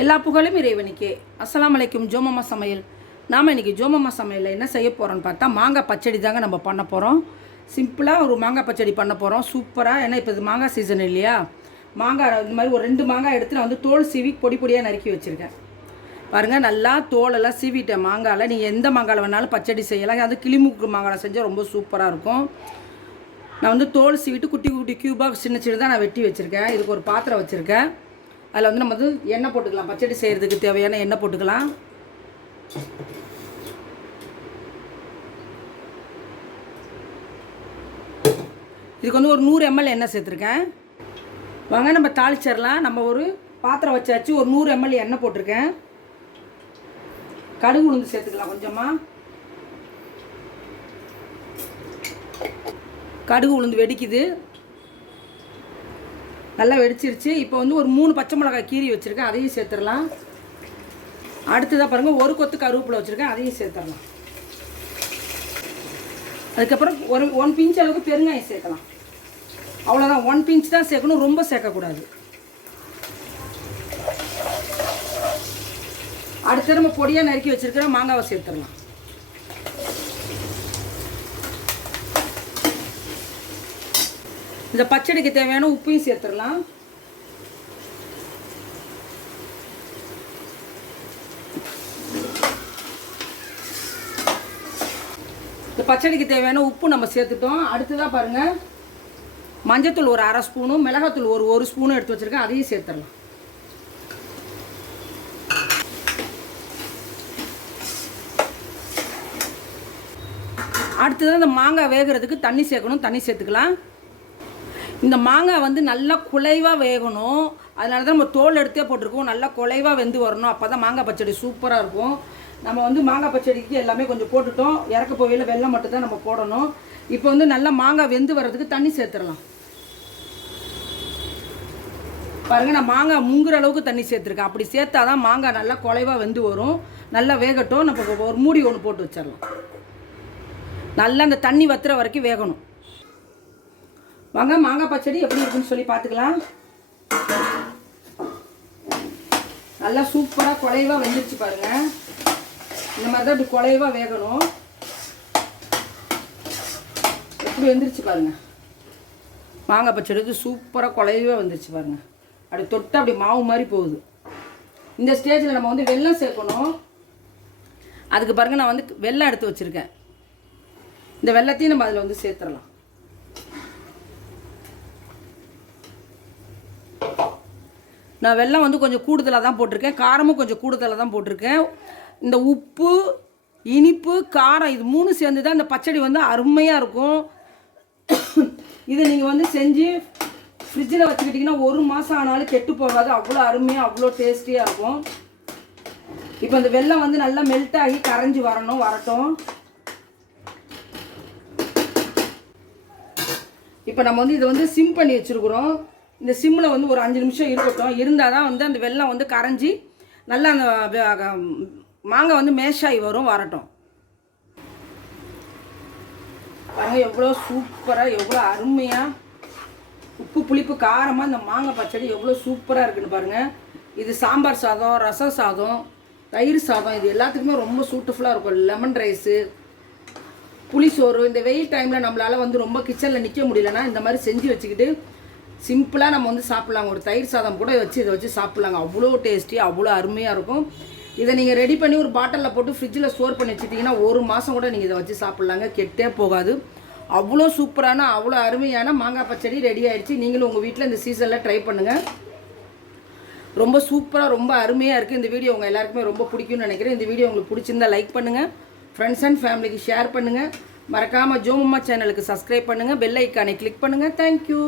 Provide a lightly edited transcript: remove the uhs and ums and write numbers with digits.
எல்லா புகழும் இறைவனுக்கே. அஸ்ஸலாமு அலைக்கும். ஜோமம்மா சமையல். நாம் இன்றைக்கி ஜோமம்மா சமையலில் என்ன செய்ய போகிறோன்னு பார்த்தா மாங்காய் பச்சடி தாங்க நம்ம பண்ண போகிறோம். சிம்பிளாக ஒரு மாங்காய் பச்சடி பண்ண போகிறோம் சூப்பராக. ஏன்னா இப்போ இது மாங்காய் சீசன் இல்லையா, மாங்காய் இந்த மாதிரி ஒரு 2 மாங்காய் எடுத்து நான் வந்து தோல் சீவி பொடி பொடியாக நறுக்கி வச்சுருக்கேன். பாருங்கள், நல்லா தோலெல்லாம் சீவிட்டேன் மாங்காயில். நீங்கள் எந்த மாங்காயில் வேணாலும் பச்சடி செய்யலாம். அது கிளிமூக்கு மாங்காயில் செஞ்சால் ரொம்ப சூப்பராக இருக்கும். நான் வந்து தோல் சீவிட்டு குட்டி குட்டி க்யூபாக சின்ன சின்னதாக நான் வெட்டி வச்சுருக்கேன். இதுக்கு ஒரு பாத்திரம் வச்சுருக்கேன். அதில் வந்து நம்ம வந்து எண்ணெய் போட்டுக்கலாம். பச்சடி செய்கிறதுக்கு தேவையான எண்ணெய் போட்டுக்கலாம். இதுக்கு வந்து ஒரு 100 ml எண்ணெய் சேர்த்துருக்கேன். வாங்க நம்ம தாளிச்சிடலாம். நம்ம ஒரு பாத்திரம் வச்சாச்சு. ஒரு 100 ml எண்ணெய் போட்டிருக்கேன். கடுகு உளுந்து சேர்த்துக்கலாம் கொஞ்சமாக. கடுகு உளுந்து வெடிக்குது, நல்லா வெடிச்சிருச்சு. இப்போ வந்து ஒரு 3 பச்சை மிளகாய் கீரி வச்சுருக்கேன், அதையும் சேர்த்துடலாம். அடுத்ததாக பாருங்கள், ஒரு கொத்து கருவேப்பிலை வச்சுருக்கேன், அதையும் சேர்த்துடலாம். அதுக்கப்புறம் ஒரு 1 பிஞ்ச் அளவுக்கு பெருங்காயம் சேர்க்கலாம். அவ்வளோதான், 1 பிஞ்ச் தான் சேர்க்கணும், ரொம்ப சேர்க்கக்கூடாது. அடுத்து நம்ம பொடியாக நறுக்கி வச்சுருக்கிற மாங்காவை சேர்த்துடலாம். இந்த பச்சடிக்கு தேவையான உப்பையும் சேர்த்துடலாம். இந்த பச்சடிக்கு தேவையான உப்பு நம்ம சேர்த்துட்டோம். அடுத்ததாக பாருங்கள், மஞ்சத்தூள் ஒரு 1/2 ஸ்பூனும் மிளகாத்தூள் ஒரு ஸ்பூனும் எடுத்து வச்சுருக்கேன், அதையும் சேர்த்துடலாம். அடுத்ததாக இந்த மாங்காய் வேகிறதுக்கு தண்ணி சேர்க்கணும், தண்ணி சேர்த்துக்கலாம். இந்த மாங்காய் வந்து நல்லா குலைவாக வேகணும். அதனால தான் நம்ம தோல் எடுத்தே போட்டிருக்கோம். நல்லா குலைவாக வெந்து வரணும், அப்போ தான் மாங்காய் பச்சடி சூப்பராக இருக்கும். நம்ம வந்து மாங்காய் பச்சடிக்கு எல்லாமே கொஞ்சம் போட்டுட்டோம். இறக்க போவையில் வெல்லம் மட்டும் தான் நம்ம போடணும். இப்போ வந்து நல்லா மாங்காய் வெந்து வர்றதுக்கு தண்ணி சேர்த்துடலாம். பாருங்கள், நான் மாங்காய் முங்குற அளவுக்கு தண்ணி சேர்த்துருக்கேன். அப்படி சேர்த்தா தான் மாங்காய் நல்லா குலைவாக வெந்து வரும். நல்லா வேகட்டும். நம்ம ஒரு மூடி ஒன்று போட்டு வச்சிடலாம். நல்லா அந்த தண்ணி வத்துற வரைக்கும் வேகணும். வாங்க, மாங்காய் பச்சடி எப்படி இருக்குன்னு சொல்லி பார்த்துக்கலாம். நல்லா சூப்பராக குலைவாக வெந்துருச்சு பாருங்கள். இந்த மாதிரி தான் இப்படி குலைவாக வேகணும். எப்படி வெந்துருச்சு பாருங்கள். மாங்காய் பச்சடி வந்து சூப்பராக குலைவாக வந்துருச்சு பாருங்கள். அப்படி தொட்டு அப்படி மாவு மாதிரி போகுது. இந்த ஸ்டேஜில் நம்ம வந்து வெல்லம் சேர்க்கணும். அதுக்கு பாருங்கள், நான் வந்து வெல்லம் எடுத்து வச்சுருக்கேன். இந்த வெல்லத்தையும் நம்ம அதில் வந்து சேர்த்துடலாம். நான் வெல்லம் வந்து கொஞ்சம் கூடுதலாக தான் போட்டிருக்கேன், காரமும் கொஞ்சம் கூடுதலாக தான் போட்டிருக்கேன். இந்த உப்பு, இனிப்பு, காரம் இது 3 சேர்ந்து தான் இந்த பச்சடி வந்து அருமையாக இருக்கும். இதை நீங்கள் வந்து செஞ்சு ஃப்ரிட்ஜில் வச்சுக்கிட்டிங்கன்னா 1 மாதம் ஆனாலும் கெட்டு போகாது. அவ்வளோ அருமையாக, அவ்வளோ டேஸ்டியாக இருக்கும். இப்போ இந்த வெல்லம் வந்து நல்லா மெல்ட் ஆகி கரைஞ்சி வரட்டும். இப்போ நம்ம வந்து இதை வந்து சிம் பண்ணி வச்சுருக்குறோம். இந்த சிம்மில் வந்து ஒரு 5 நிமிஷம் இருக்கட்டும். இருந்தால் தான் வந்து அந்த வெல்லம் வந்து கரைஞ்சி நல்லா அந்த மாங்காய் வந்து மேஷாகி வரட்டும். பாருங்கள், எவ்வளோ சூப்பராக, எவ்வளோ அருமையாக, உப்பு புளிப்பு காரமாக இந்த மாங்காய் பச்சடி எவ்வளோ சூப்பராக இருக்குன்னு பாருங்கள். இது சாம்பார் சாதம், ரசம் சாதம், தயிர் சாதம், இது எல்லாத்துக்குமே ரொம்ப சூட்டஃபுல்லாக இருக்கும். லெமன் ரைஸு, புளிசோறு, இந்த வெயில் டைமில் நம்மளால் வந்து ரொம்ப கிச்சனில் நிற்க முடியலன்னா இந்த மாதிரி செஞ்சு வச்சுக்கிட்டு சிம்பிளாக நம்ம வந்து சாப்பிட்லாங்க. ஒரு தயிர் சாதம் கூட வச்சு இதை வச்சு சாப்பிட்லாங்க. அவ்வளோ டேஸ்டி, அவ்வளோ அருமையாக இருக்கும். இதை நீங்கள் ரெடி பண்ணி ஒரு பாட்டிலில் போட்டு ஃப்ரிட்ஜில் ஸ்டோர் பண்ணி வச்சுட்டிங்கன்னா 1 மாதம் கூட நீங்கள் இதை வச்சு சாப்பிட்லாங்க, கெட்டே போகாது. அவ்வளோ சூப்பரான, அவ்வளோ அருமையான மாங்காய் பச்சடி ரெடி ஆகிடுச்சு. நீங்களும் உங்கள் வீட்டில் இந்த சீசனில் ட்ரை பண்ணுங்கள். ரொம்ப சூப்பராக, ரொம்ப அருமையாக இருக்குது. இந்த வீடியோ உங்கள் எல்லாருக்குமே ரொம்ப பிடிக்கும்னு நினைக்கிறேன். இந்த வீடியோ உங்களுக்கு பிடிச்சிருந்தால் லைக் பண்ணுங்கள், ஃப்ரெண்ட்ஸ் அண்ட் ஃபேமிலிக்கு ஷேர் பண்ணுங்கள். மறக்காமல் ஜோமம்மா சேனலுக்கு சப்ஸ்கிரைப் பண்ணுங்கள், பெல் ஐக்கானை கிளிக் பண்ணுங்கள். தேங்க்யூ.